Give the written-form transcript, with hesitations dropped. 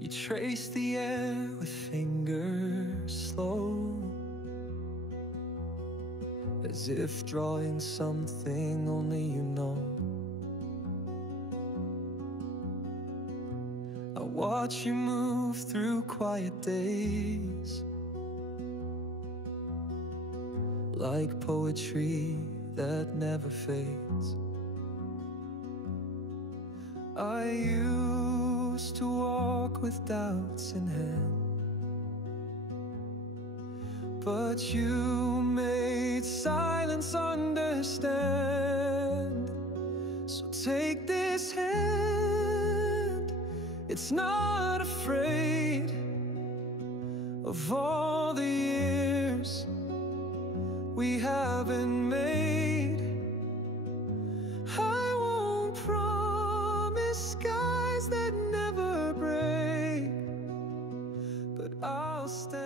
You trace the air with fingers slow, as if drawing something only you know. I watch you move through quiet days, like poetry that never fades. I used to walk with doubts in hand, but you made silence understand. So take this hand, it's not afraid of all the years we haven't made. I won't promise skies that never break, but I'll stay